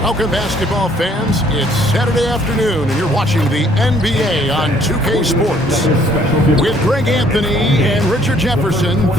Welcome, basketball fans. It's Saturday afternoon, and you're watching the NBA on 2K Sports. With Greg Anthony and Richard Jefferson,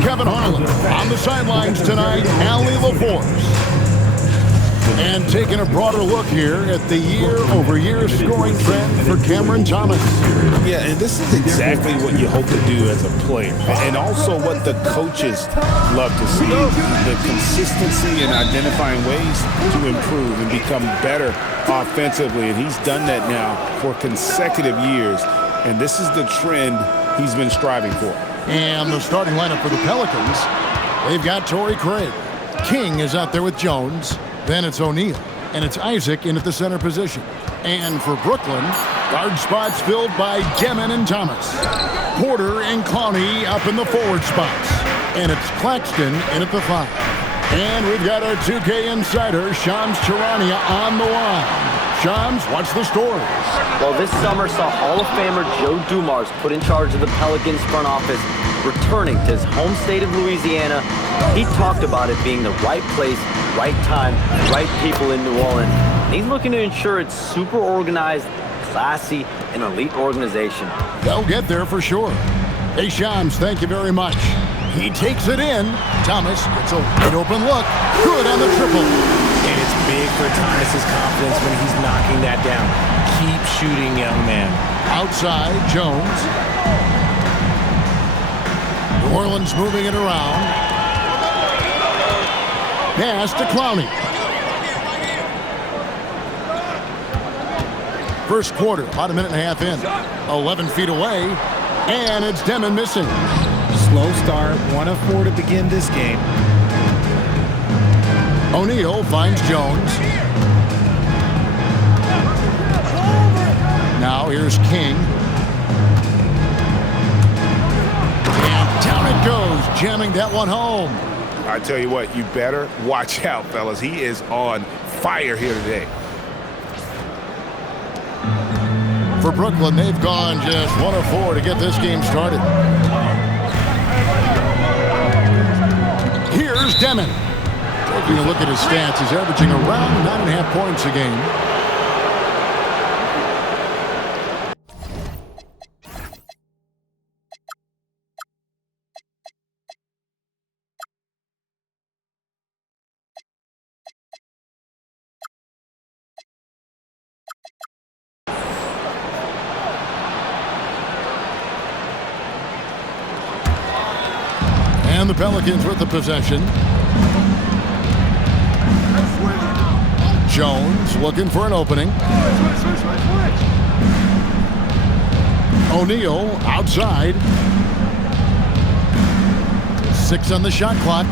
Kevin Harlan on the sidelines tonight, Allie LaForce. And taking a broader look here at the year-over-year scoring trend for Cameron Thomas. Yeah, and this is exactly what you hope to do as a player. And also what the coaches love to see, the consistency in identifying ways to improve and become better offensively. And he's done that now for consecutive years. And this is the trend he's been striving for. And the starting lineup for the Pelicans, they've got Torrey Craig. King is out there with Jones. Then it's O'Neal. And it's Isaac in at the center position. And for Brooklyn, guard spots filled by Demon and Thomas. Porter and Clowney up in the forward spots. And it's Claxton in at the 5. And we've got our 2K insider, Shams Charania, on the line. Shams, what's the story? Well, this summer saw Hall of Famer Joe Dumars put in charge of the Pelicans front office, returning to his home state of Louisiana. He talked about it being the right place, right time, right people in New Orleans. And he's looking to ensure it's super organized, classy, and elite organization. They'll get there for sure. Hey, Shams, thank you very much. He takes it in. Thomas gets a wide open look. Good on the triple. And it's big for Thomas's confidence when he's knocking that down. Keep shooting, young man. Outside, Jones. New Orleans moving it around. Pass to Clowney. First quarter, about a minute and a half in. 11 feet away, and it's Demon missing. Slow start, 1 of 4 to begin this game. O'Neal finds Jones. Now here's King. And down it goes, jamming that one home. I tell you what, you better watch out, fellas. He is on fire here today. For Brooklyn, they've gone just 1 of 4 to get this game started. Here's Demon. Taking a look at his stats, he's averaging around 9.5 points a game. And the Pelicans with the possession. Jones looking for an opening. O'Neal outside. 6 on the shot clock.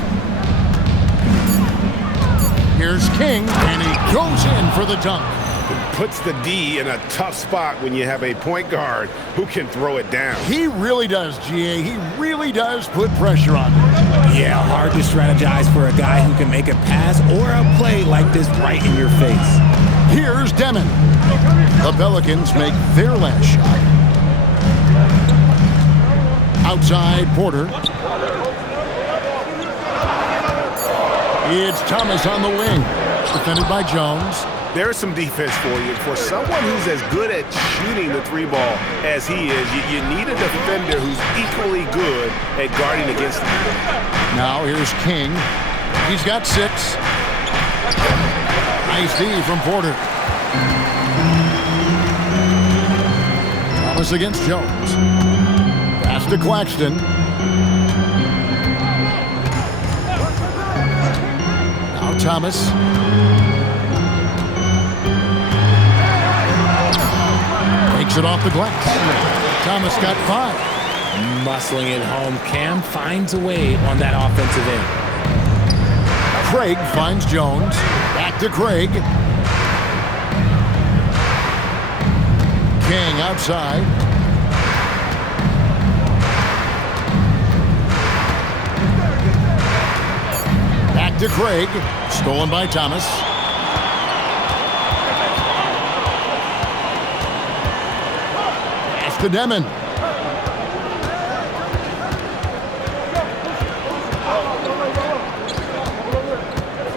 Here's King, and he goes in for the dunk. Puts the D in a tough spot when you have a point guard who can throw it down. He really does, GA. He really does put pressure on him. Yeah, hard to strategize for a guy who can make a pass or a play like this right in your face. Here's Demon. The Pelicans make their last shot. Outside, Porter. It's Thomas on the wing. Defended by Jones. There's some defense for you. For someone who's as good at shooting the 3-ball as he is, you need a defender who's equally good at guarding against him. Now here's King. He's got 6. Nice D from Porter. Thomas against Jones. Pass to Claxton. Now Thomas. Takes it off the glass. Thomas got 5. Muscling it home. Cam finds a way on that offensive end. Craig finds Jones. Back to Craig. King outside. Back to Craig. Stolen by Thomas. Pass to Demon.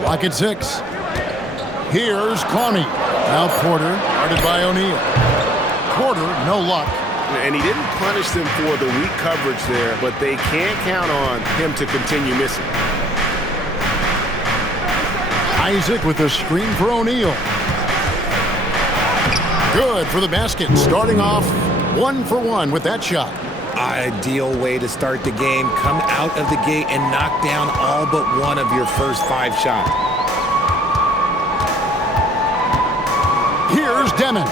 Lock at 6. Here's Clowney. Now Porter, guarded by O'Neal. Porter, no luck. And he didn't punish them for the weak coverage there, but they can't count on him to continue missing. Isaac with a screen for O'Neal. Good for the basket. Starting off 1 for 1 with that shot. Ideal way to start the game. Come out of the gate and knock down all but one of your first 5 shots. Here's Demon.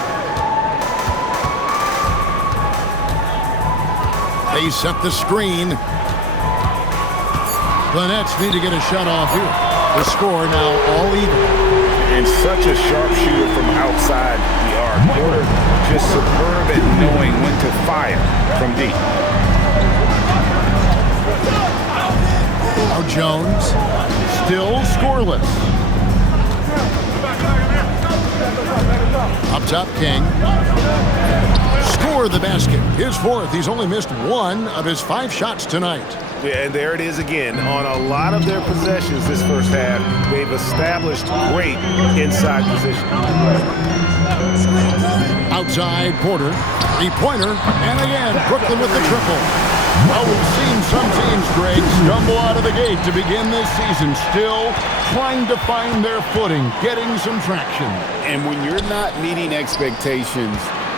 They set the screen. The Nets need to get a shot off here. The score now all even. And such a sharpshooter from outside the arc. Porter just superb at knowing when to fire from deep. Now Jones, still scoreless. Up top, King. Score the basket. His 4th. He's only missed 1 of his 5 shots tonight. Yeah, and there it is again. On a lot of their possessions this first half, they've established great inside position. Outside, Porter. 3-pointer. And again, Brooklyn with the triple. Well, we've seen some teams, Greg, stumble out of the gate to begin this season, still trying to find their footing, getting some traction. And when you're not meeting expectations,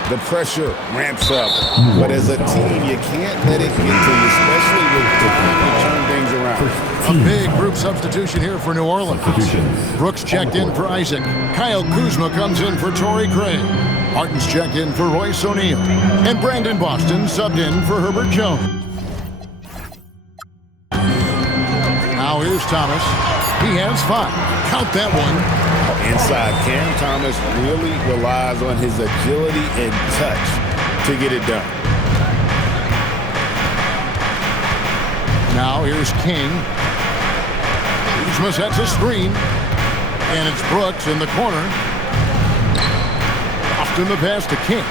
the pressure ramps up. But as a team, you can't let it get to you, especially with time to turn things around. A big group substitution here for New Orleans. Brooks checked in for Isaac. Kyle Kuzma comes in for Torrey Craig. Martin's checked in for Royce O'Neal. And Brandon Boston subbed in for Herbert Jones. Now here's Thomas. He has 5. Count that one. Inside, Cam Thomas really relies on his agility and touch to get it done. Now here's King. Kuzma sets a screen. And it's Brooks in the corner. Often the pass to King.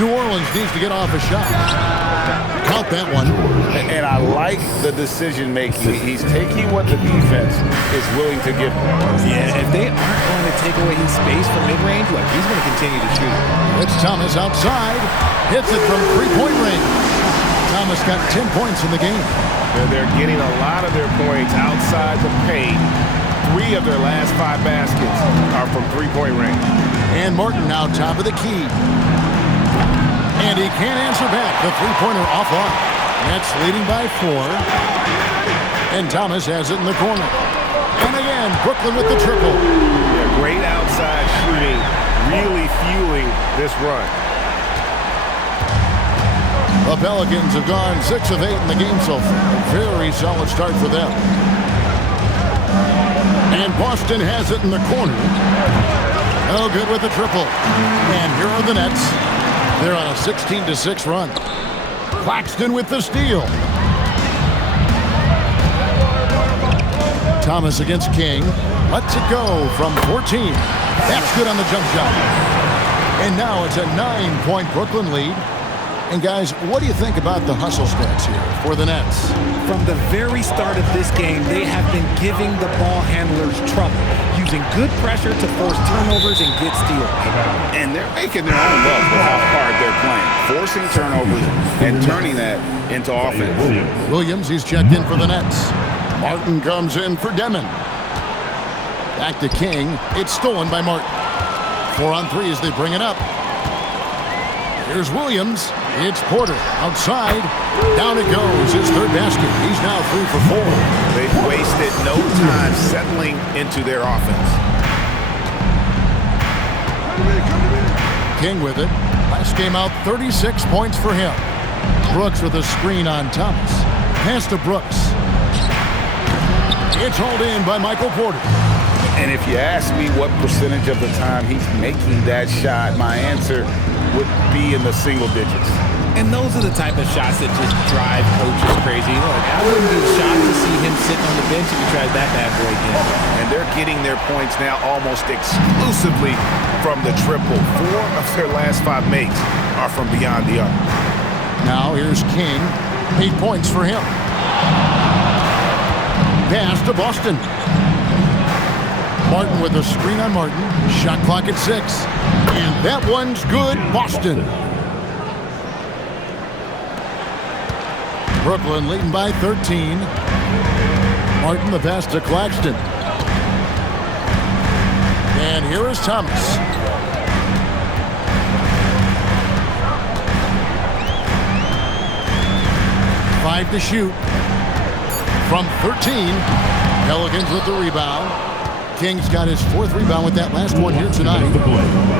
New Orleans needs to get off a shot. Count that one. And I like the decision-making. He's taking what the defense is willing to give him. Yeah, if they aren't going to take away his space from mid-range, look, he's going to continue to shoot. It's Thomas outside. Hits it from 3-point range. Thomas got 10 points in the game. They're getting a lot of their points outside the paint. 3 of their last 5 baskets are from 3-point range. And Martin now top of the key. And he can't answer back. The 3-pointer offline. Nets leading by 4. And Thomas has it in the corner. And again, Brooklyn with the triple. Yeah, great outside shooting, really fueling this run. The Pelicans have gone 6 of 8 in the game so far. Very solid start for them. And Boston has it in the corner. No good with the triple. And here are the Nets. They're on a 16-6 run. Claxton with the steal. Thomas against King. Lets it go from 14. That's good on the jump shot. And now it's a 9-point Brooklyn lead. And guys, what do you think about the hustle stats here for the Nets? From the very start of this game, they have been giving the ball handlers trouble, using good pressure to force turnovers and get steals. And they're making their own luck with how hard they're playing, forcing turnovers and turning that into offense. Williams, he's checked in for the Nets. Martin comes in for Demon. Back to King. It's stolen by Martin. 4 on 3 as they bring it up. Here's Williams. It's Porter outside. Down it goes. His 3rd basket. He's now 3 for 4. They've wasted no time settling into their offense. King with it. Last game out, 36 points for him. Brooks with a screen on Thomas. Pass to Brooks. It's hauled in by Michael Porter. And if you ask me what percentage of the time he's making that shot, my answer would be in the single digits. And those are the type of shots that just drive coaches crazy. Look, I wouldn't be shocked to see him sitting on the bench if he tries that bad boy again. And they're getting their points now almost exclusively from the triple. 4 of their last 5 makes are from beyond the arc. Now here's King. 8 points for him. Pass to Boston. Martin with a screen on Martin. Shot clock at 6. And that one's good, Boston. Brooklyn leading by 13. Martin the pass to Claxton. And here is Thomas. Five to shoot. From 13. Pelicans with the rebound. King's got his 4th rebound with that last one here tonight.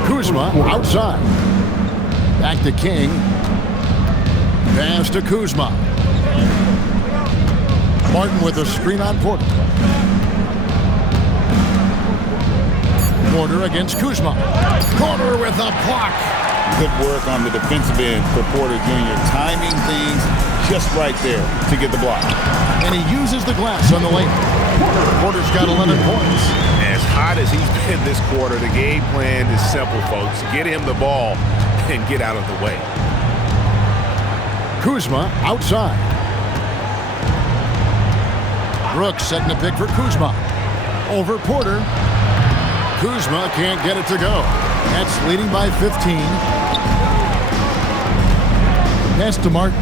Kuzma outside. Back to King. Pass to Kuzma. Martin with a screen on Porter. Porter against Kuzma. Porter with a block. Good work on the defensive end for Porter Jr. Timing things just right there to get the block. And he uses the glass on the lane. Porter's got 11 points. As hot as he's been this quarter, the game plan is simple, folks. Get him the ball and get out of the way. Kuzma outside. Brooks setting a pick for Kuzma. Over Porter. Kuzma can't get it to go. That's leading by 15. Pass to Martin.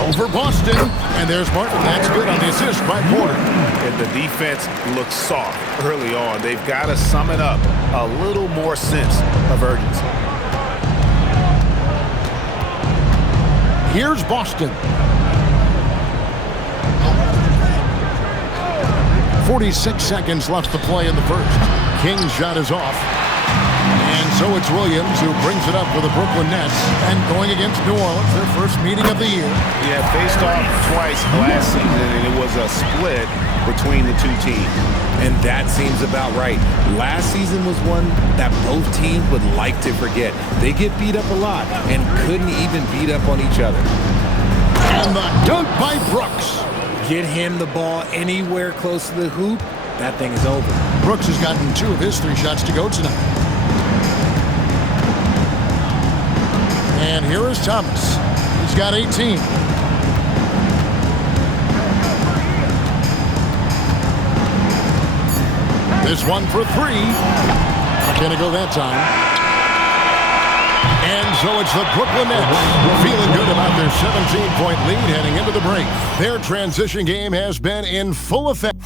Over Boston. And there's Martin. That's good on the assist by Porter. And the defense looks soft early on. They've got to sum it up. A little more sense of urgency. Here's Boston. 46 seconds left to play in the first. King's shot is off. And so it's Williams who brings it up for the Brooklyn Nets. And going against New Orleans, their first meeting of the year. Yeah, faced off twice last season, and it was a split between the two teams. And that seems about right. Last season was one that both teams would like to forget. They get beat up a lot and couldn't even beat up on each other. And the dunk by Brooks. Get him the ball anywhere close to the hoop, that thing is over. Brooks has gotten 2 of his 3 shots to go tonight. And here is Thomas. He's got 18. This one for 3. Not gonna go that time. And so it's the Brooklyn Nets feeling good about their 17-point lead heading into the break. Their transition game has been in full effect.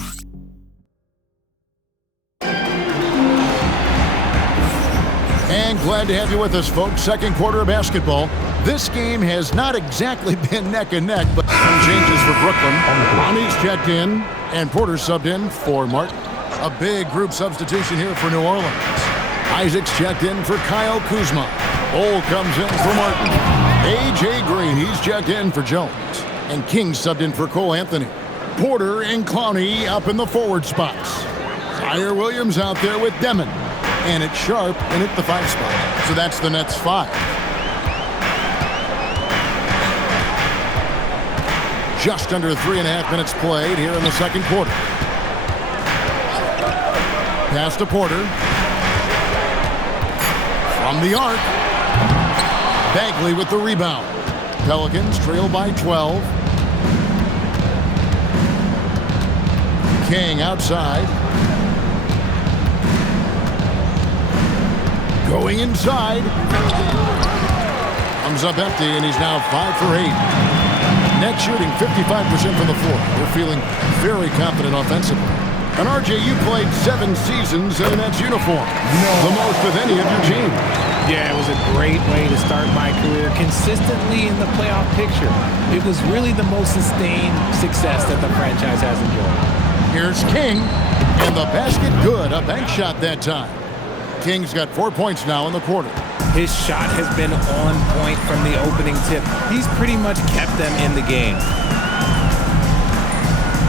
And glad to have you with us, folks. Second quarter of basketball. This game has not exactly been neck and neck, but some changes for Brooklyn. Ronnie's checked in, and Porter subbed in for Martin. A big group substitution here for New Orleans. Isaac's checked in for Kyle Kuzma. Ole comes in for Martin. A.J. Green, he's checked in for Jones. And King subbed in for Cole Anthony. Porter and Clowney up in the forward spots. Zaire Williams out there with Demon. And it's Sharp in at the 5 spot. So that's the Nets 5. Just under 3.5 minutes played here in the second quarter. Pass to Porter. From the arc. Bagley with the rebound. Pelicans trail by 12. King outside. Going inside. Comes up empty, and he's now 5 for 8. Net shooting 55% from the floor. They're feeling very confident offensively. And RJ, you played 7 seasons in a Nets uniform. The most of any of your team. Yeah, it was a great way to start my career consistently in the playoff picture. It was really the most sustained success that the franchise has enjoyed. Here's King, and the basket good. A bank shot that time. King's got 4 points now in the quarter. His shot has been on point from the opening tip. He's pretty much kept them in the game.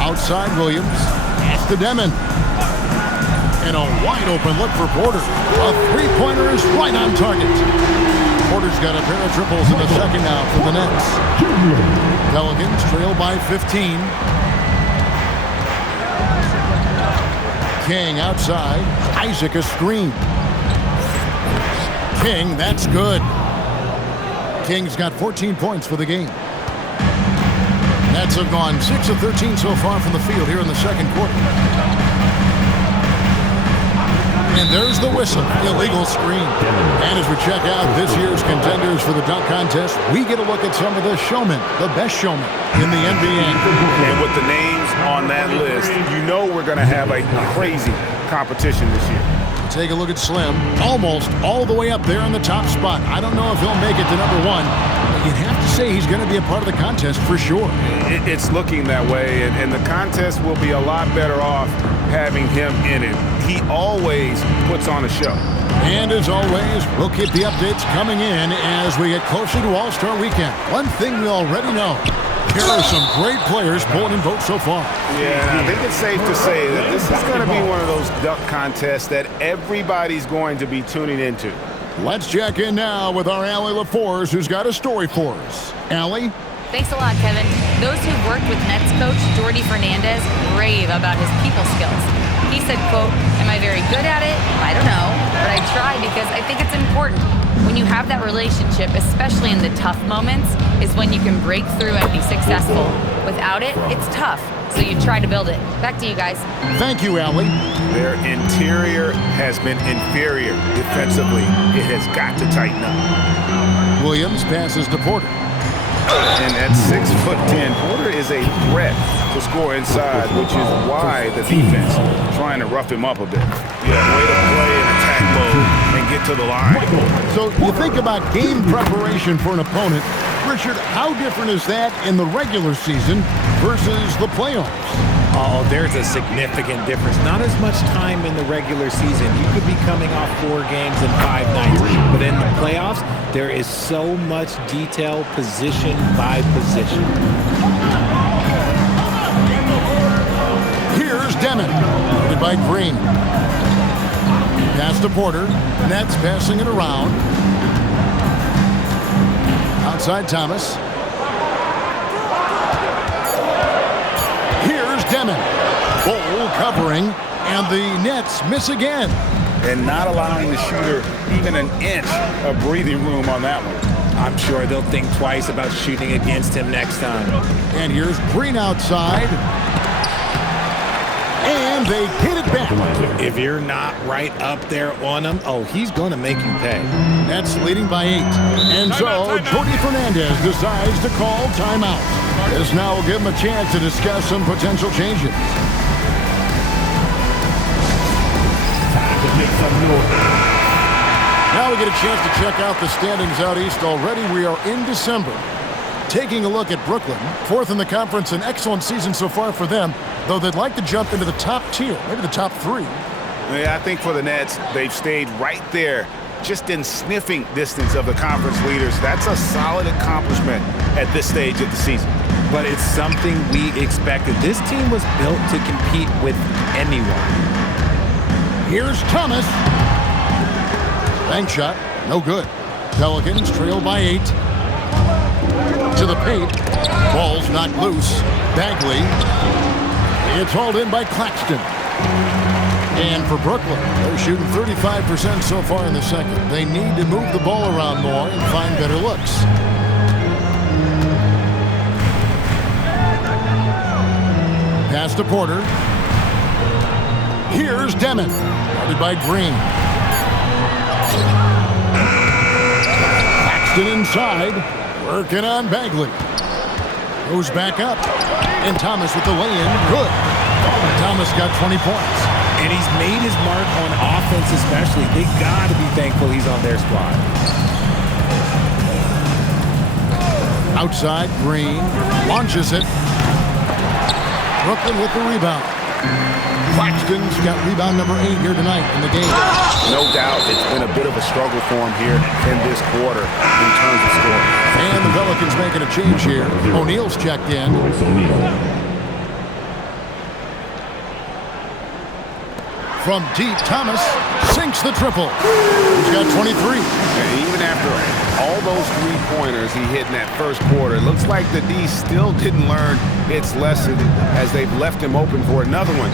Outside Williams. Pass to Demon. And a wide open look for Porter. A three-pointer is right on target. Porter's got a pair of triples in the second half for the Nets. Pelicans trail by 15. King outside. Isaac a screen. King, that's good. King's got 14 points for the game. Nets have gone 6 of 13 so far from the field here in the second quarter. And there's the whistle, illegal screen. And as we check out this year's contenders for the dunk contest, we get a look at some of the showmen, the best showmen in the NBA. And with the names on that list, you know we're going to have a crazy competition this year. Take a look at Slim, almost all the way up there in the top spot. I don't know if he'll make it to number one, but you'd have to say he's going to be a part of the contest for sure. It's looking that way, and the contest will be a lot better off having him in it. He always puts on a show. And as always, we'll keep the updates coming in as we get closer to All-Star Weekend. One thing we already know, here are some great players pulling in votes so far. Yeah, I think it's safe to say that this is going to be one of those dunk contests that everybody's going to be tuning into. Let's check in now with our Allie LaForce, who's got a story for us. Allie? Thanks a lot, Kevin. Those who've worked with Nets coach Jordi Fernandez rave about his people skills. He said, quote, "Am I very good at it? I don't know, but I try because I think it's important. When you have that relationship, especially in the tough moments, is when you can break through and be successful. Without it, it's tough. So you try to build it." Back to you guys. Thank you, Allie. Their interior has been inferior defensively. It has got to tighten up. Williams passes to Porter. And at 6'10", Porter is a threat to score inside, which is why the defense is trying to rough him up a bit. Yeah, way to play in attack mode and get to the line. So you think about game preparation for an opponent. Richard, how different is that in the regular season versus the playoffs? Oh, there's a significant difference. Not as much time in the regular season. You could be coming off 4 games in 5 nights. But in the playoffs, there is so much detail position by position. Here's Demon, led by Green. Pass to Porter. Nets passing it around. Outside Thomas. Here's Demon. Ball covering, and the Nets miss again. And not allowing the shooter even an inch of breathing room on that one. I'm sure they'll think twice about shooting against him next time. And here's Green outside. And they hit it back. If you're not right up there on him, oh, he's going to make you pay. Nets leading by 8. And so, Jordi Fernandez decides to call timeout. This now will give him a chance to discuss some potential changes. Now we get a chance to check out the standings out east already. We are in December. Taking a look at Brooklyn, 4th in the conference, an excellent season so far for them, though they'd like to jump into the top tier, maybe the top 3. Yeah, I think for the Nets, they've stayed right there, just in sniffing distance of the conference leaders. That's a solid accomplishment at this stage of the season. But it's something we expected. This team was built to compete with anyone. Here's Thomas. Bank shot, no good. Pelicans trail by 8. To the paint. Ball's knocked loose. Bagley. It's hauled in by Claxton. And for Brooklyn, they're shooting 35% so far in the second. They need to move the ball around more and find better looks. Pass to Porter. Here's Demon. Guarded by Green. Claxton inside. Working on Bagley. Goes back up. And Thomas with the lay-in. Good. Thomas got 20 points. And he's made his mark on offense especially. They got to be thankful he's on their squad. Outside, Green launches it. Brooklyn with the rebound. Claxton's got rebound number 8 here tonight in the game. No doubt it's been a bit of a struggle for him here in this quarter in terms of scoring. And the Pelicans making a change here. O'Neal's checked in. From deep, Thomas sinks the triple. He's got 23. And even after all those three-pointers he hit in that first quarter, it looks like the D still didn't learn its lesson as they've left him open for another one.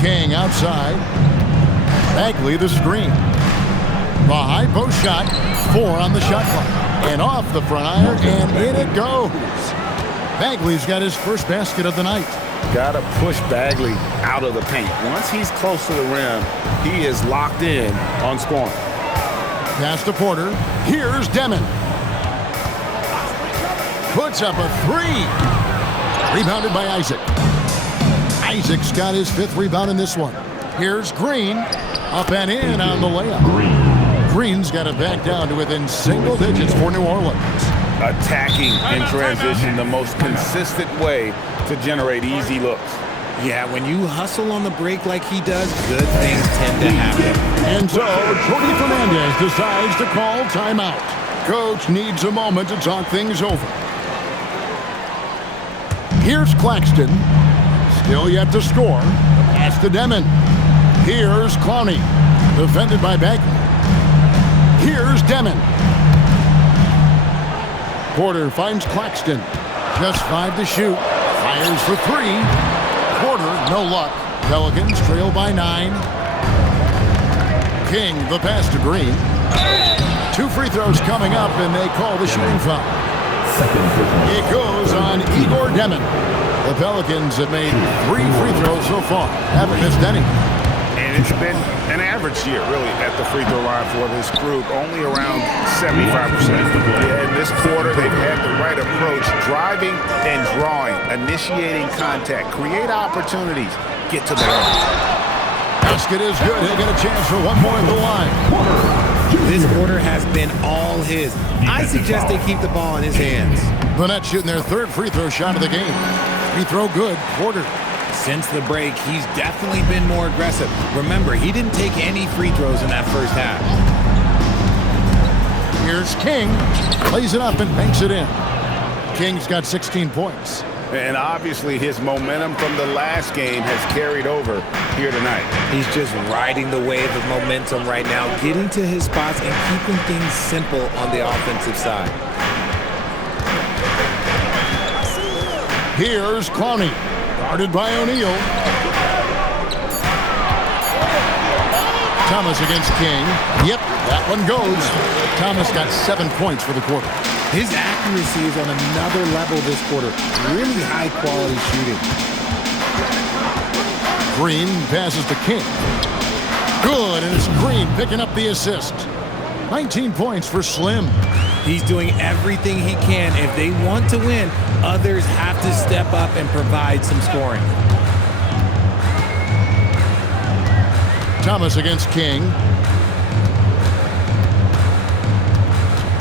King outside. Bagley the screen. The high post shot. 4 on the shot clock. And off the front iron, and in it goes. Bagley's got his first basket of the night. Got to push Bagley out of the paint. Once he's close to the rim, he is locked in on scoring. Pass to Porter. Here's Demon. Puts up a 3. Rebounded by Isaac. Isaac's got his 5th rebound in this one. Here's Green. Up and in on the layup. Green's got it back down to within single digits for New Orleans. Attacking in transition, the most consistent way to generate easy looks. Yeah, when you hustle on the break like he does, good things tend to happen. And so, Jordi Fernandez decides to call timeout. Coach needs a moment to talk things over. Here's Claxton. Still yet to score. Pass to Demon. Here's Clowney. Defended by Bagley. Here's Demon. Porter finds Claxton. Just 5 to shoot. Fires for 3. Porter, no luck. Pelicans trail by 9. King, the pass to Green. 2 free throws coming up, and they call the shooting foul. It goes on Igor Demon. The Pelicans have made 3 free throws so far. Haven't missed any. And it's been an average year, really, at the free throw line for this group, only around 75%. Yeah, in this quarter, they've had the right approach, driving and drawing, initiating contact, create opportunities, get to the line. Basket is good. He'll get a chance for one more at the line. This quarter has been all his. I suggest they keep the ball in his hands. The Nets shooting their 3rd free throw shot of the game. Free throw good. Porter. Since the break, he's definitely been more aggressive. Remember, he didn't take any free throws in that first half. Here's King. Plays it up and banks it in. King's got 16 points. And obviously his momentum from the last game has carried over here tonight. He's just riding the wave of momentum right now, getting to his spots and keeping things simple on the offensive side. Here's Clowney. Guarded by O'Neal. Thomas against King. Yep, that one goes. Thomas got 7 points for the quarter. His accuracy is on another level this quarter. Really high-quality shooting. Green passes to King. Good, and it's Green picking up the assist. 19 points for Slim. He's doing everything he can. If they want to win, others have to step up and provide some scoring. Thomas against King.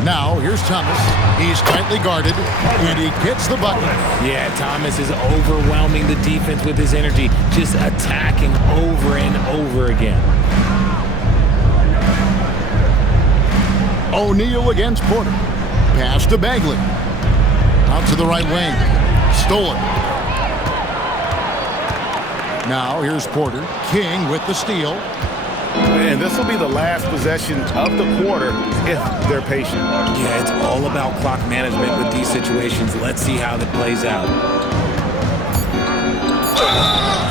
Now, here's Thomas. He's tightly guarded, and he gets the bucket. Yeah, Thomas is overwhelming the defense with his energy, just attacking over and over again. O'Neal against Porter. Pass to Bagley. Out to the right wing. Stolen. Now here's Porter. King with the steal. And this will be the last possession of the quarter if they're patient. Yeah, it's all about clock management with these situations. Let's see how that plays out.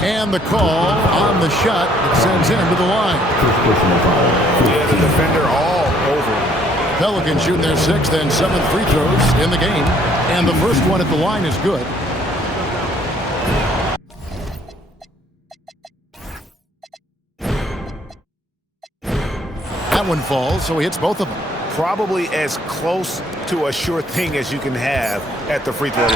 And the call on the shot that sends him to the line. Yeah, the defender all over. Pelicans shooting their 6th and 7th free throws in the game. And the first one at the line is good. That one falls, so he hits both of them. Probably as close to a sure thing as you can have at the free throw line.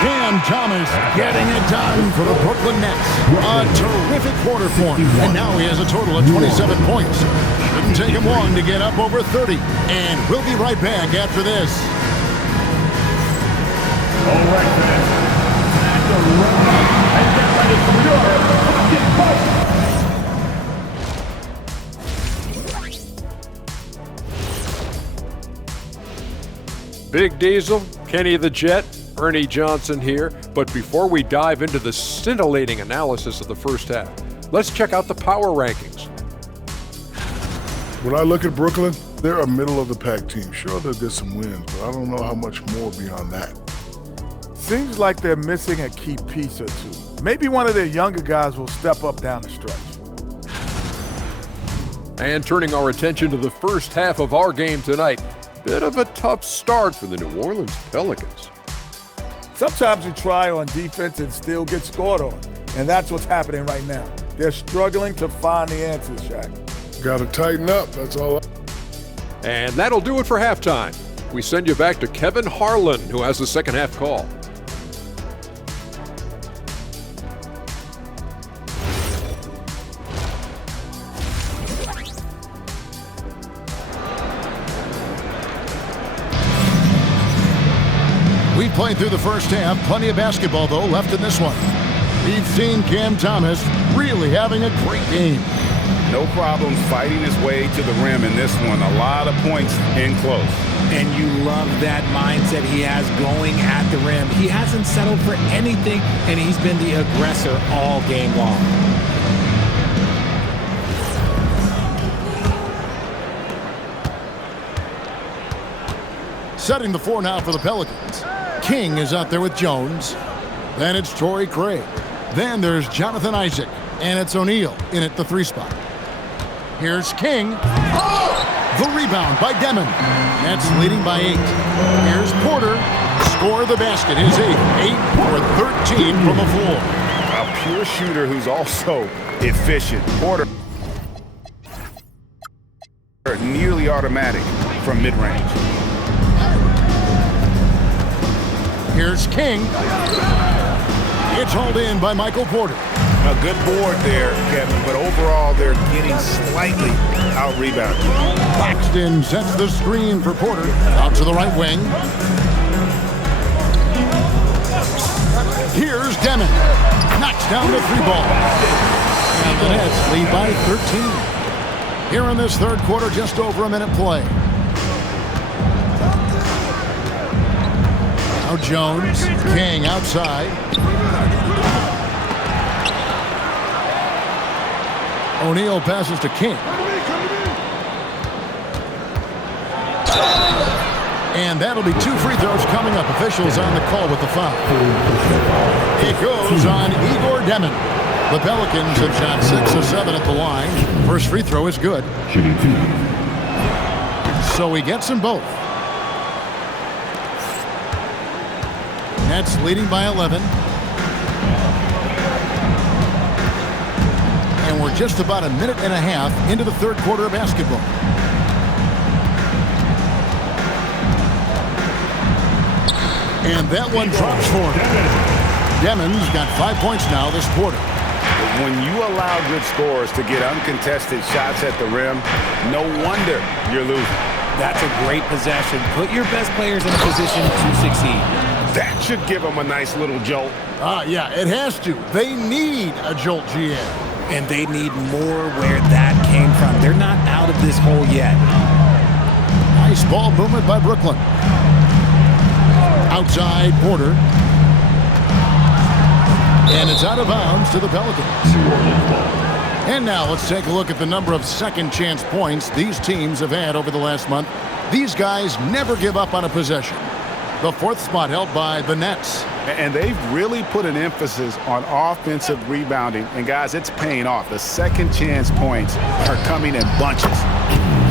Cam Thomas getting it done for the Brooklyn Nets. A terrific quarter for him. And now he has a total of 27 points. Shouldn't take him long to get up over 30. And we'll be right back after this. All right, fans. Big Diesel, Kenny the Jet, Ernie Johnson here. But before we dive into the scintillating analysis of the first half, let's check out the power rankings. When I look at Brooklyn, they're a middle-of-the-pack team. Sure, they'll get some wins, but I don't know how much more beyond that. Seems like they're missing a key piece or two. Maybe one of their younger guys will step up down the stretch. And turning our attention to the first half of our game tonight, bit of a tough start for the New Orleans Pelicans. Sometimes you try on defense and still get scored on, and that's what's happening right now. They're struggling to find the answers, Shaq. Got to tighten up, that's all. And that'll do it for halftime. We send you back to Kevin Harlan, who has the second half call. We've played through the first half. Plenty of basketball, though, left in this one. We've seen Cam Thomas really having a great game. No problems fighting his way to the rim in this one. A lot of points in close. And you love that mindset he has going at the rim. He hasn't settled for anything, and he's been the aggressor all game long. Setting the floor now for the Pelicans. King is out there with Jones. Then it's Torrey Craig. Then there's Jonathan Isaac. And it's O'Neal in at the 3 spot. Here's King. The rebound by Demon. Nets leading by 8. Here's Porter. Score the basket. His 8 for 13 from the floor. A pure shooter who's also efficient. Porter nearly automatic from mid-range. Here's King. It's hauled in by Michael Porter. A good board there, Kevin, but overall they're getting slightly out-rebounded. Paxton sets the screen for Porter. Out to the right wing. Here's Demon. Knocks down the 3 ball. And the Nets lead by 13. Here in this third quarter, just over a minute play. Now Jones. King outside. O'Neal passes to King. And that'll be 2 free throws coming up. Officials on the call with the foul. It goes on Igor Demon. The Pelicans have shot 6 of 7 at the line. First free throw is good. So he gets them both. Nets leading by 11. And we're just about a minute and a half into the third quarter of basketball. And that one drops for him. Demon's got 5 points now this quarter. When you allow good scorers to get uncontested shots at the rim, no wonder you're losing. That's a great possession. Put your best players in a position to succeed. That should give them a nice little jolt. Yeah, it has to. They need a jolt, GM. And they need more where that came from. They're not out of this hole yet. Nice ball movement by Brooklyn. Outside Porter. And it's out of bounds to the Pelicans. And now let's take a look at the number of second chance points these teams have had over the last month. These guys never give up on a possession. The 4th spot held by the Nets. And they've really put an emphasis on offensive rebounding. And guys, it's paying off. The second chance points are coming in bunches.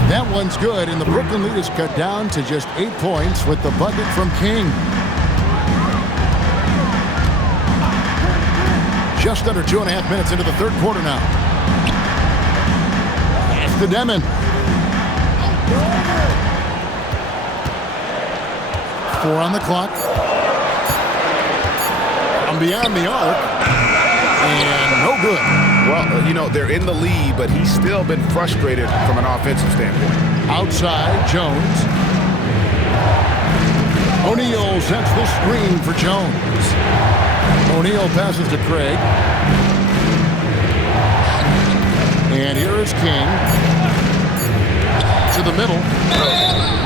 That one's good, and the Brooklyn lead is cut down to just 8 points with the bucket from King. Just under 2.5 minutes into the third quarter now. Pass to Demon. Four on the clock. From beyond the arc. And no good. Well, you know, they're in the lead, but he's still been frustrated from an offensive standpoint. Outside, Jones. O'Neal sets the screen for Jones. O'Neal passes to Craig. And here is King. To the middle.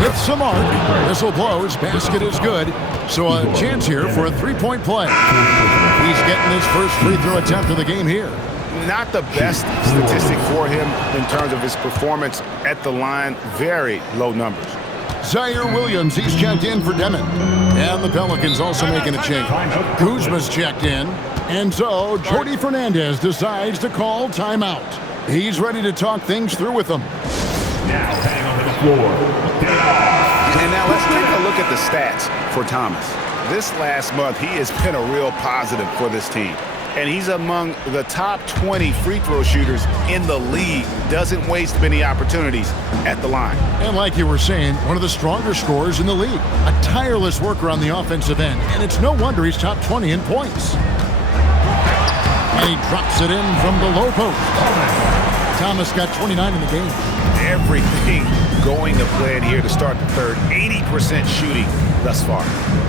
With some arc. Whistle blows. Basket is good. So a chance here for a three-point play. He's getting his first free throw attempt of the game here. Not the best statistic for him in terms of his performance at the line. Very low numbers. Zaire Williams, he's checked in for Demon. And the Pelicans also making a change. Kuzma's checked in. And so Jordi Fernandez decides to call timeout. He's ready to talk things through with them. Now heading onto the floor. And now let's take a look at the stats for Thomas. This last month, he has been a real positive for this team. And he's among the top 20 free throw shooters in the league. Doesn't waste many opportunities at the line. And like you were saying, one of the stronger scorers in the league. A tireless worker on the offensive end. And it's no wonder he's top 20 in points. And he drops it in from the low post. Thomas got 29 in the game. Everything going to plan here to start the third. 80% shooting thus far.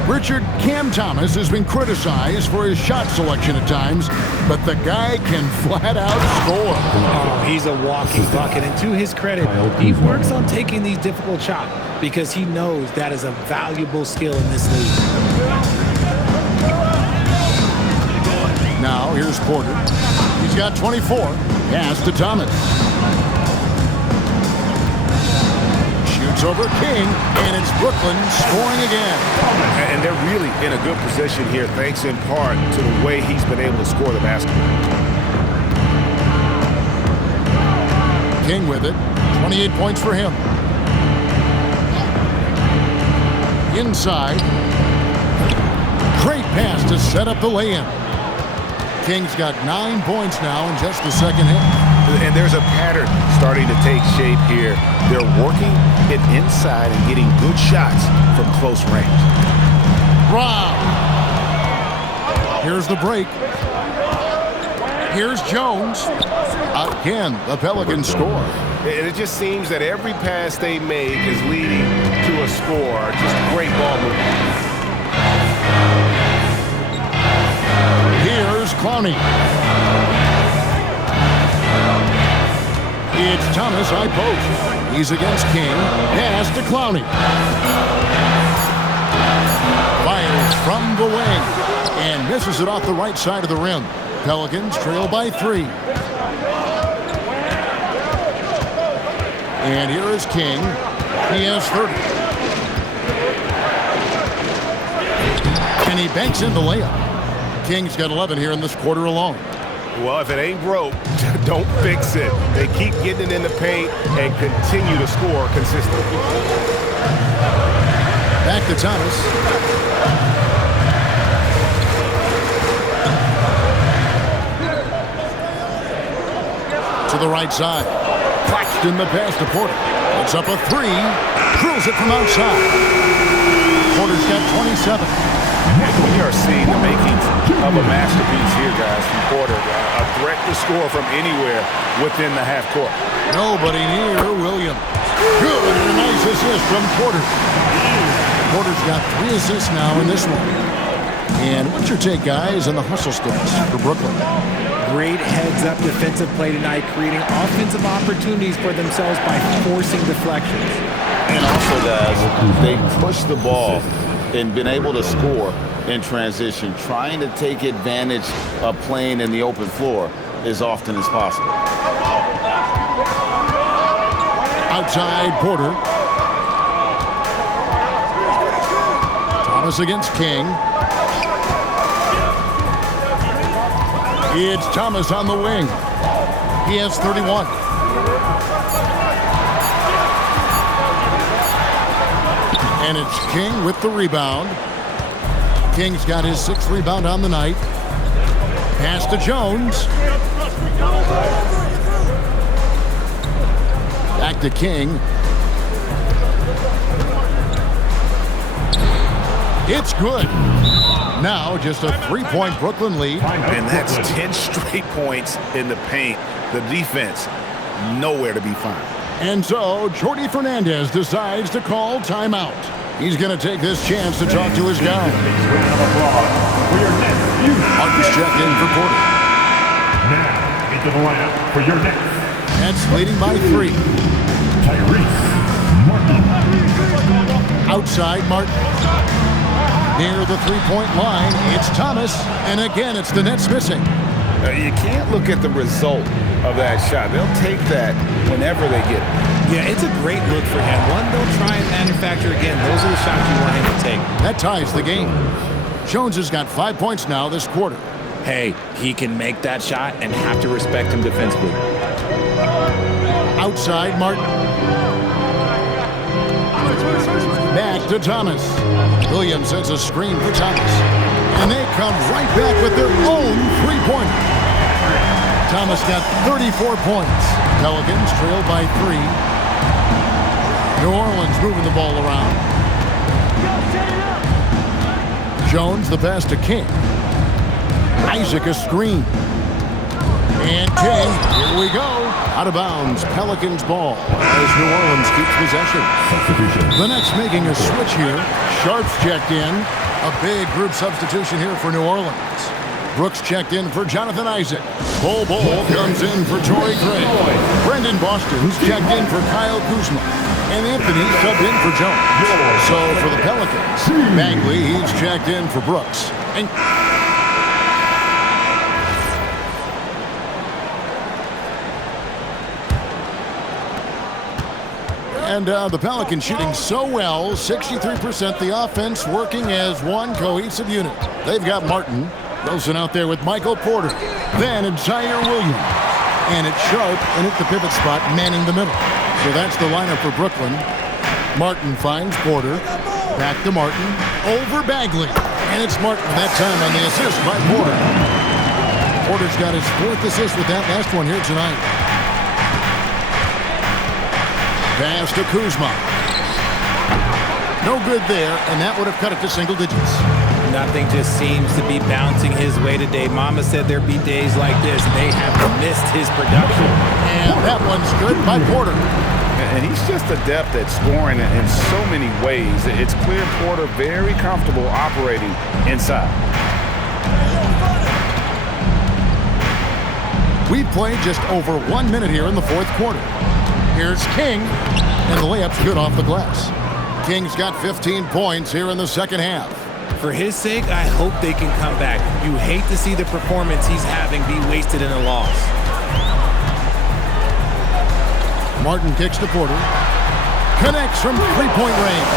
Richard, Cam Thomas has been criticized for his shot selection at times, but the guy can flat out score. Oh, he's a walking bucket, and to his credit, he works on taking these difficult shots because he knows that is a valuable skill in this league. Now, here's Porter. He's got 24. Pass to Thomas. Shoots over King, and it's Brooklyn scoring again. And they're really in a good position here, thanks in part to the way he's been able to score the basketball. King with it. 28 points for him. Inside. Great pass to set up the lay-in. King's got 9 points now in just the second half. And there's a pattern starting to take shape here. They're working it inside and getting good shots from close range. Wow. Here's the break. Here's Jones. Again, the Pelicans score. And it just seems that every pass they make is leading to a score. Just great ball movement. Here's Clowney. It's Thomas high post. He's against King. Pass to Clowney. Fires from the wing and misses it off the right side of the rim. Pelicans trail by 3. And here is King. He has 30. And he banks in the layup. King's got 11 here in this quarter alone. Well, if it ain't broke, don't fix it. They keep getting it in the paint and continue to score consistently. Back to Thomas. To the right side. Flashed in the pass to Porter. It's up a 3. Drills it from outside. Porter's got 27. We are seeing the makings of a masterpiece here, guys, from Porter. A threat to score from anywhere within the half court. Nobody near Williams. Good, and a nice assist from Porter. Porter's got 3 assists now in this one. And what's your take, guys, on the hustle skills for Brooklyn? Great heads-up defensive play tonight, creating offensive opportunities for themselves by forcing deflections. And also, guys, they push the ball and been able to score in transition, trying to take advantage of playing in the open floor as often as possible. Outside Porter. Thomas against King. It's Thomas on the wing. He has 31. And it's King with the rebound. King's got his 6th rebound on the night. Pass to Jones. Back to King. It's good. Now just a 3-point Brooklyn lead. And that's 10 straight points in the paint. The defense, nowhere to be found. And so Jordi Fernandez decides to call timeout. He's going to take this chance to talk to his guy. Martin's checked in for Porter. Now into the lineup for your next. Nets leading by 3. Tyrese Martin. Outside Martin. Near the three-point line, it's Thomas. And again, it's the Nets missing. You can't look at the result of that shot. They'll take that whenever they get it. Yeah, it's a great look for him. One they'll try and manufacture again. Those are the shots you want him to take. That ties the game. Jones has got 5 points now this quarter. Hey, he can make that shot and have to respect him defensively. Outside Martin. Back to Thomas. Williams sends a screen for Thomas. And they come right back with their own three-pointer. Thomas got 34 points. Pelicans trailed by 3. New Orleans moving the ball around. Jones the pass to King. Isaac a screen. And King, here we go. Out of bounds, Pelicans ball as New Orleans keeps possession. The Nets making a switch here. Sharp's checked in. A big group substitution here for New Orleans. Brooks checked in for Jonathan Isaac. Bol comes in for Torrey Craig. Brendan Boston's checked in for Kyle Kuzma. And Anthony subbed in for Jones. So for the Pelicans, Bagley, he's checked in for Brooks. And the Pelicans shooting so well, 63% the offense working as one cohesive unit. They've got Martin. Wilson out there with Michael Porter. Then it's Zaire Williams. And it's Sharp in at the pivot spot, manning the middle. So that's the lineup for Brooklyn. Martin finds Porter. Back to Martin. Over Bagley. And it's Martin that time on the assist by Porter. Porter's got his 4th assist with that last one here tonight. Pass to Kuzma. No good there, and that would have cut it to single digits. Nothing just seems to be bouncing his way today. Mama said there'd be days like this. They have missed his production. And that one's good by Porter. And he's just adept at scoring in so many ways. It's clear Porter very comfortable operating inside. We've played just over 1 minute here in the 4th quarter. Here's King, and the layup's good off the glass. King's got 15 points here in the second half. For his sake, I hope they can come back. You hate to see the performance he's having be wasted in a loss. Martin kicks to Porter. Connects from three-point range.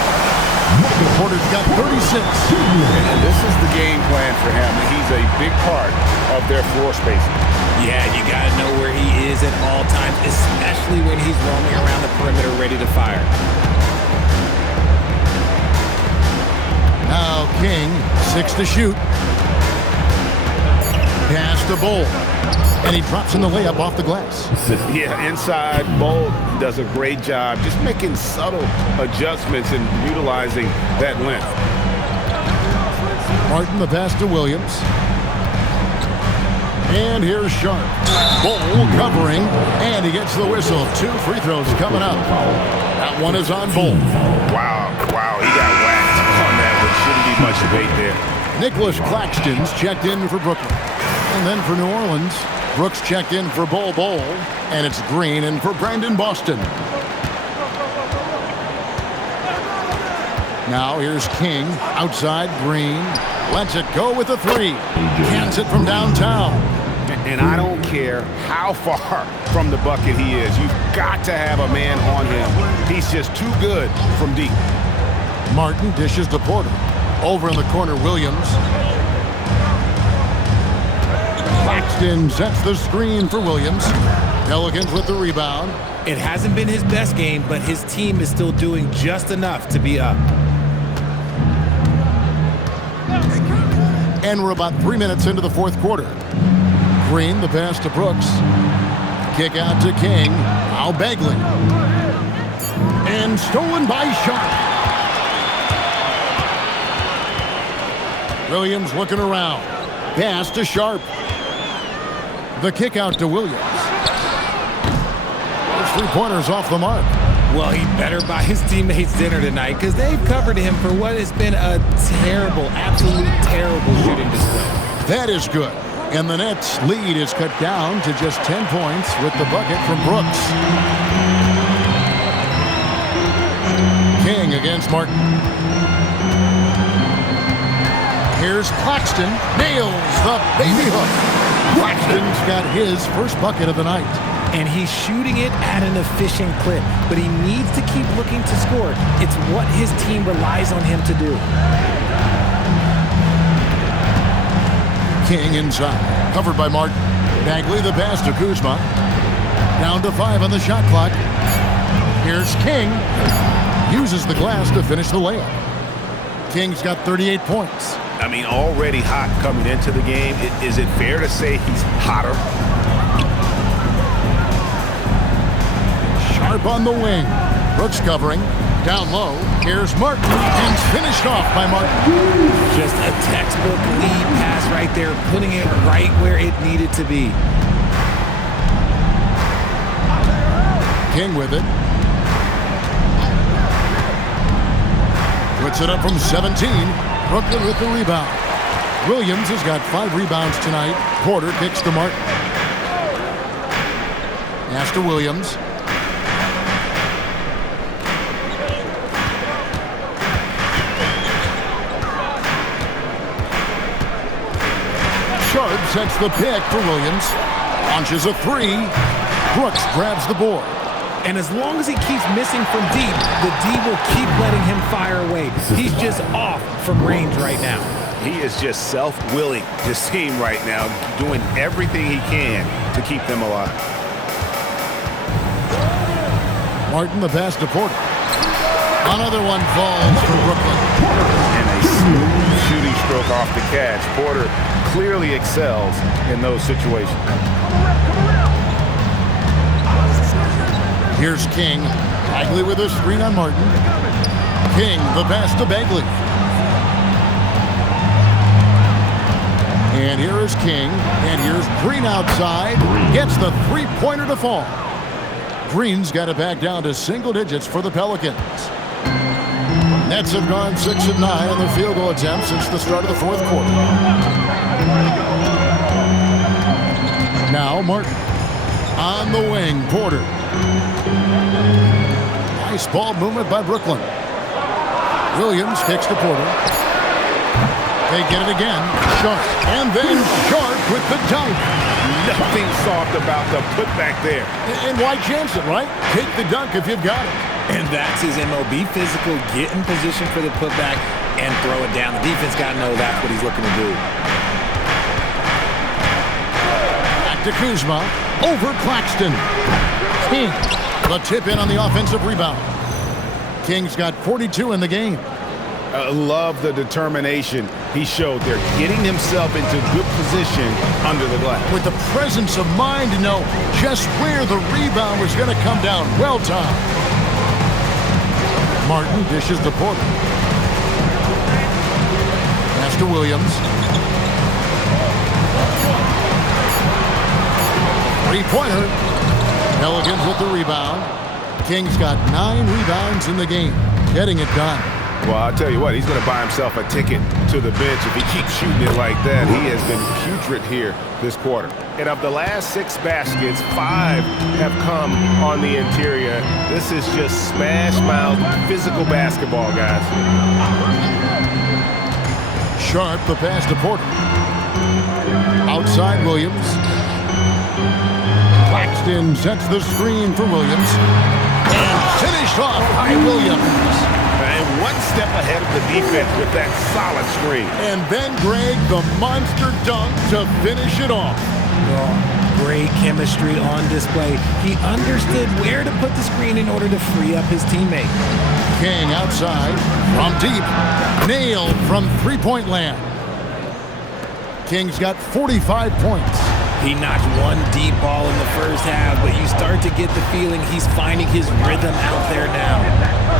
Porter's got 36. And this is the game plan for him. He's a big part of their floor spacing. Yeah, you got to know where he is at all times, especially when he's roaming around the perimeter ready to fire. Now King, 6 to shoot. Pass to Bol. And he drops in the layup off the glass. Yeah, inside, Bol does a great job just making subtle adjustments and utilizing that length. Martin, the pass to Williams. And here's Sharp. Bol covering, and he gets the whistle. 2 free throws coming up. That one is on Bol. Wow, he got whacked on that. There shouldn't be much debate there. Nicholas Claxton's checked in for Brooklyn. And then for New Orleans, Brooks checked in for Bol, and it's Green in for Brandon Boston. Now here's King, outside Green. Lets it go with a 3. Cans it from downtown. And I don't care how far from the bucket he is. You've got to have a man on him. He's just too good from deep. Martin dishes to Porter. Over in the corner, Williams. Claxton sets the screen for Williams. Pelicans with the rebound. It hasn't been his best game, but his team is still doing just enough to be up. And we're about 3 minutes into the 4th quarter. Green, the pass to Brooks. Kick out to King. Now Bagley. And stolen by Sharp. Williams looking around. Pass to Sharp. The kick out to Williams. Those 3-pointers off the mark. Well, he better buy his teammates dinner tonight because they've covered him for what has been a terrible, absolute terrible shooting display. That is good. And the Nets' lead is cut down to just 10 points with the bucket from Brooks. King against Martin. Here's Claxton. Nails the baby hook. Claxton's got his first bucket of the night. And he's shooting it at an efficient clip, but he needs to keep looking to score. It's what his team relies on him to do. King inside, covered by Martin. Bagley the pass to Kuzma. Down to 5 on the shot clock. Here's King. Uses the glass to finish the layup. King's got 38 points. I mean, already hot coming into the game. Is it fair to say he's hotter? Sharp on the wing. Brooks covering. Down low. Here's Martin. And finished off by Martin. Just a textbook lead pass right there, putting it right where it needed to be. King with it. Puts it up from 17. Brooklyn with the rebound. Williams has got 5 rebounds tonight. Porter kicks to Martin. Pass to Williams. Sharp sets the pick for Williams. Launches a 3. Brooks grabs the board. And as long as he keeps missing from deep, the D will keep letting him fire away. He's just off from range right now. He is just self-willing, this team right now, doing everything he can to keep them alive. Martin the pass to Porter. Another one falls for Brooklyn. And a smooth shooting stroke off the catch. Porter clearly excels in those situations. Here's King. Bagley with a screen on Martin. King, the pass to Bagley. And here is King. And here's Green outside. Gets the three-pointer to fall. Green's got it back down to single digits for the Pelicans. Nets have gone 6 of 9 on their field goal attempts since the start of the fourth quarter. Now Martin. On the wing, Porter. Nice ball movement by Brooklyn. Williams kicks to Porter. They get it again. Sharp. And then Sharp with the dunk. Nothing soft about the putback there. And why chance it, right? Take the dunk if you've got it. And that's his MO. Be physical, get in position for the putback, and throw it down. The defense got to know that's what he's looking to do. Back to Kuzma. Over Claxton. King. The tip in on the offensive rebound. King's got 42 in the game. Love the determination he showed there, getting himself into good position under the glass. With the presence of mind to know just where the rebound was going to come down. Well timed. Martin dishes to Porter. Pass to Williams. Three-pointer. Pelicans with the rebound. King's got 9 rebounds in the game. Getting it done. Well, I'll tell you what, he's going to buy himself a ticket to the bench if he keeps shooting it like that. He has been putrid here this quarter. And of the last 6 baskets, 5 have come on the interior. This is just smash-mouth physical basketball, guys. Sharp the pass to Porter. Outside Williams. Claxton sets the screen for Williams. And finished off by Williams. And one step ahead of the defense with that solid screen. And then Greg, the monster dunk to finish it off. Great chemistry on display. He understood where to put the screen in order to free up his teammate. King outside from deep. Nailed from three-point land. King's got 45 points. He knocked one deep ball in the first half, but you start to get the feeling he's finding his rhythm out there now.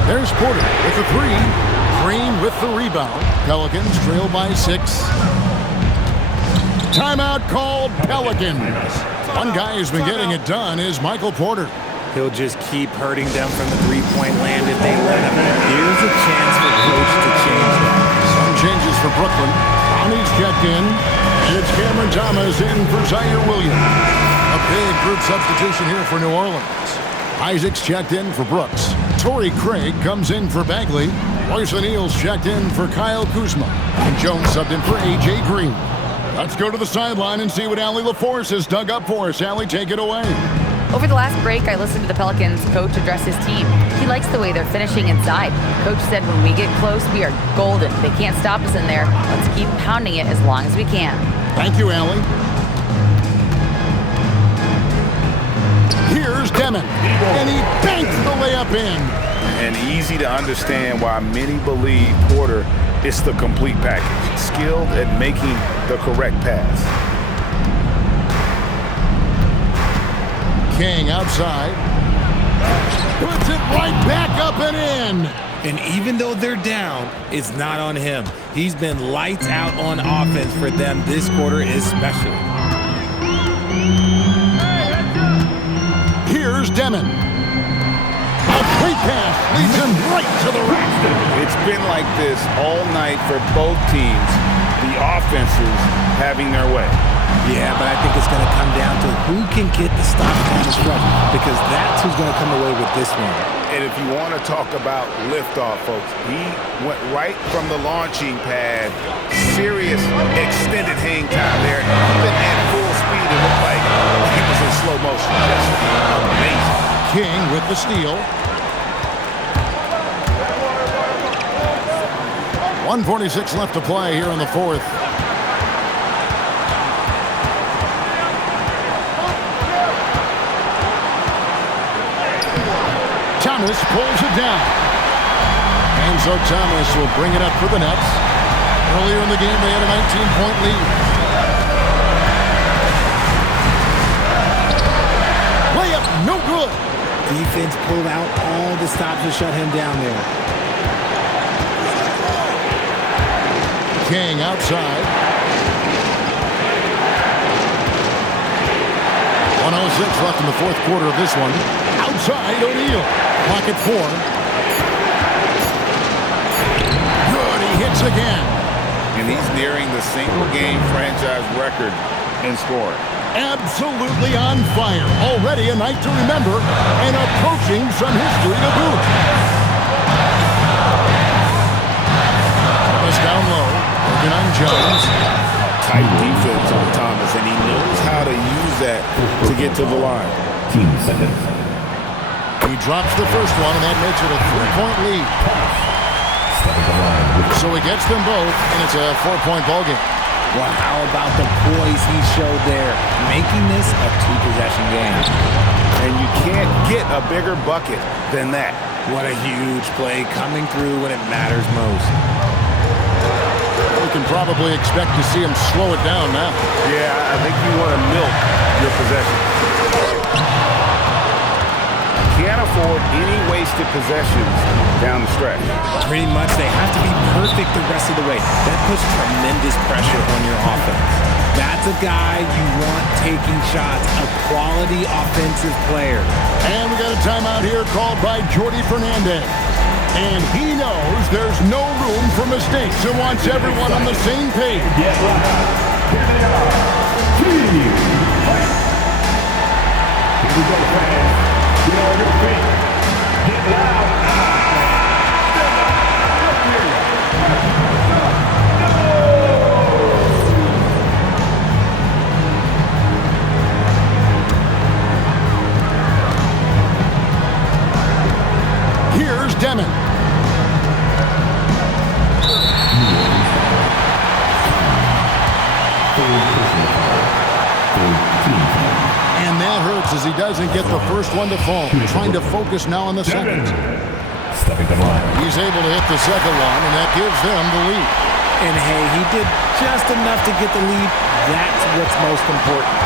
There's Porter with the 3. Green with the rebound. Pelicans trail by 6. Timeout called Pelicans. One guy who's been getting it done is Michael Porter. He'll just keep hurting them from the three-point land if they let him. Here's a chance for coach to change that. Some changes for Brooklyn. Brownie's checked in. It's Cameron Thomas in for Zaire Williams. A big group substitution here for New Orleans. Isaac's checked in for Brooks. Torrey Craig comes in for Bagley. Royce O'Neal's checked in for Kyle Kuzma. And Jones subbed in for A.J. Green. Let's go to the sideline and see what Allie LaForce has dug up for us. Allie, take it away. Over the last break, I listened to the Pelicans coach address his team. He likes the way they're finishing inside. Coach said when we get close, we are golden. They can't stop us in there. Let's keep pounding it as long as we can. Thank you, Allie. Here's Demon, and he banks the layup in. And easy to understand why many believe Porter is the complete package, skilled at making the correct pass. King outside. Puts it right back up and in. And even though they're down, it's not on him. He's been lights out on offense for them this quarter especially. Here's Demon. A great pass leads him right to the rack. It's been like this all night for both teams. The offenses having their way. Yeah, but I think it's going to come down to who can get the stop down the stretch, because that's who's going to come away with this one. And if you want to talk about liftoff, folks, he went right from the launching pad. Serious extended hang time there. Even at full speed, it looked like he was in slow motion. Just amazing. King with the steal. 1:46 left to play here in the fourth. Thomas pulls it down. And so Thomas will bring it up for the Nets. Earlier in the game, they had a 19-point lead. Layup, no good. Defense pulled out all the stops to shut him down there. King outside. 1:06 left in the fourth quarter of this one. Outside, O'Neal. Pocket four. Good, he hits again. And he's nearing the single-game franchise record in scoring. Absolutely on fire. Already a night to remember and approaching some history to boot. Thomas down low. Working on Jones. Tight defense on Thomas, and he knows how to use that to get to the line. Team seconds. He drops the first one, and that makes it a 3-point lead. So he gets them both, and it's a 4-point ballgame. Well, how about the poise he showed there, making this a two-possession game. And you can't get a bigger bucket than that. What a huge play coming through when it matters most. We can probably expect to see him slow it down now. Yeah, I think you want to milk your possession. Can't afford any wasted possessions down the stretch. Pretty much, they have to be perfect the rest of the way. That puts tremendous pressure on your offense. That's a guy you want taking shots, a quality offensive player. And we got a timeout here called by Jordi Fernandez. And he knows there's no room for mistakes and wants everyone on the same page. Get loud. Here they are. Here we go, fans. Get on your feet. Get loud. Here's Demon. And that hurts as he doesn't get the first one to fall. Trying to focus now on the second. Stepping the line. He's able to hit the second one, and that gives them the lead. And hey, he did just enough to get the lead. That's what's most important.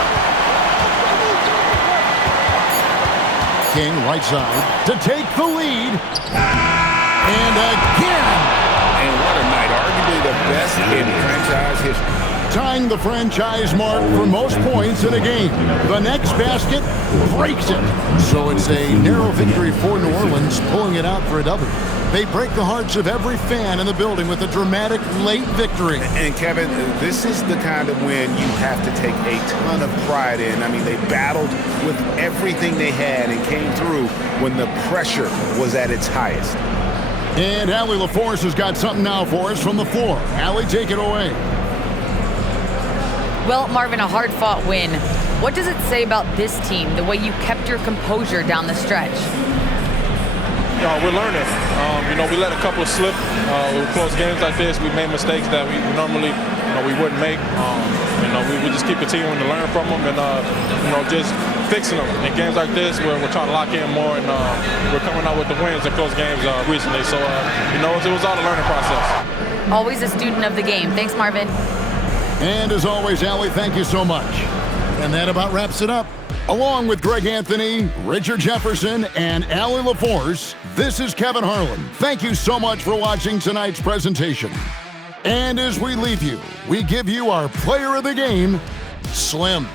King right side to take the lead. And again. And what a night. Arguably the best in franchise history. Tying the franchise mark for most points in a game. The next basket breaks it. So it's a narrow victory for New Orleans, pulling it out for a double. They break the hearts of every fan in the building with a dramatic late victory. And Kevin, this is the kind of win you have to take a ton of pride in. I mean, they battled with everything they had and came through when the pressure was at its highest. And Allie LaForce has got something now for us from the floor. Allie, take it away. Well, Marvin, a hard-fought win. What does it say about this team, the way you kept your composure down the stretch? We're learning. We let a couple slip. With close games like this, we made mistakes that we normally, we wouldn't make. We just keep continuing to learn from them and, just fixing them. In games like this, where we're trying to lock in more, and we're coming out with the wins in close games recently. So, it was all a learning process. Always a student of the game. Thanks, Marvin. And as always, Allie, thank you so much. And that about wraps it up. Along with Greg Anthony, Richard Jefferson, and Allie LaForce, this is Kevin Harlan. Thank you so much for watching tonight's presentation. And as we leave you, we give you our player of the game, Slim.